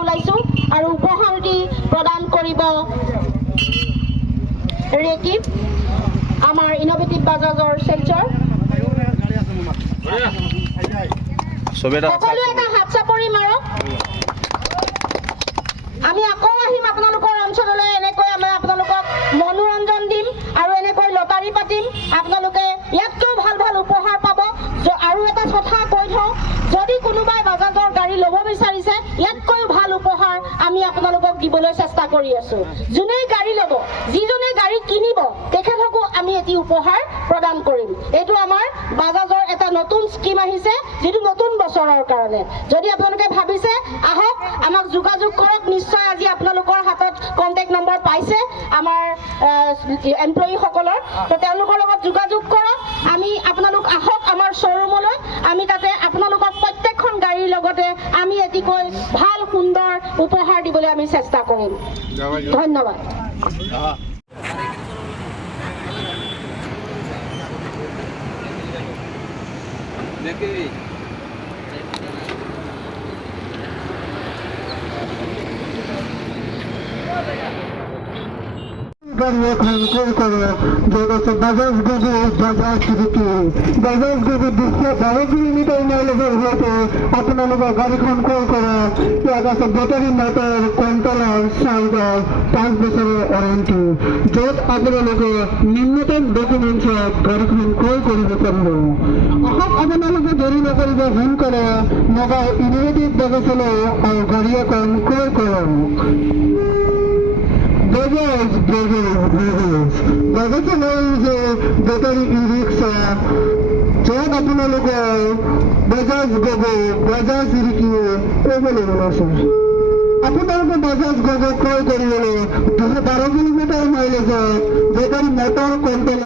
ওলাইছো আৰু উপহাৰটি প্ৰদান কৰিব ৰেকিব আমাৰ ইনোভেটিভ বাজাজৰ শিলচৰ সকলোৱে এটা হাত চাপৰি মাৰক আমি আকৌ আহিম আপোনালোকৰ অঞ্চললৈ এনেকৈ আমি আপোনালোকক মনোৰঞ্জন দিম আৰু এনেকৈ লটাৰী পাতিম আপোনালোকে ইয়াতকৈ ভাল ভাল উপহাৰ পাব আৰু এটা কথা কৈ থওঁ যদি কোনোবাই বাজাজৰ গাড়ী ল'ব বিচাৰিছে ইয়াতকৈ ভাল উপহাৰ আমি আপোনালোকক দিবলৈ চেষ্টা কৰি আছো যোনে গাড়ী ল'ব যিজনে গাড়ী কিনিব তেখেতকো আমি এটি উপহাৰ প্ৰদান কৰিম এইটো আমাৰ বাজাজৰ এটা নতুন স্কিম আহিছে যেটো নতুন বছৰৰ কাৰণে যদি আপোনালোকে ভাবিছে আহক আমাক যোগাযোগ কৰক নিশ্চয় আজি আপোনালোকৰ হাতত কন্টাক্ট নম্বৰ পাইছে আমাৰ এমপ্লয়ী সকলৰ তো তেওঁলোকৰ লগত যোগাযোগ কৰক আমি আপোনালোক আহক আমাৰ শ্বৰুমলৈ আমি তাতে আপোনালোকক প্ৰত্যেকখন গাড়ীৰ লগতে আমি এটিকৈ ভাল সুন্দৰ উপহাৰ দিবলৈ আমি চেষ্টা কৰিম ধন্যবাদ বাজাজ গগো বাজাজ সিটি বাজাজ গগো 212 কিলোমিটাৰ মাইলেজৰ হয়তো আপোনালোকৰ গাড়ীখন ক্ৰয় কৰা ইয়াত আছে বেটাৰী মটৰ কণ্ট্ৰলাৰ চাৰ্জাৰ 5 বছৰৰ ৱাৰেণ্টি য'ত আপোনালোকে নিম্নতম ডকুমেণ্টছত গাড়ীখন ক্ৰয় কৰিব পাৰিব আহক আপোনালোকে দেৰি নকৰিব সোনকালে নগাঁও ইনোভেটিভ বাজাজলৈ আৰু গাড়ী এখন ক্ৰয় কৰক Bajaj is a battery e-rickshaw. য'ত আপোনালোকৰ বাজাজ গগো বাজাজ সিটি এভেইলেবল আছে আপোনালোকে বাজাজ গগো ক্ৰয় কৰিবলৈ 212 কিলোমিটাৰ মাইলেজৰ বেটাৰী মটৰ কণ্ট্ৰল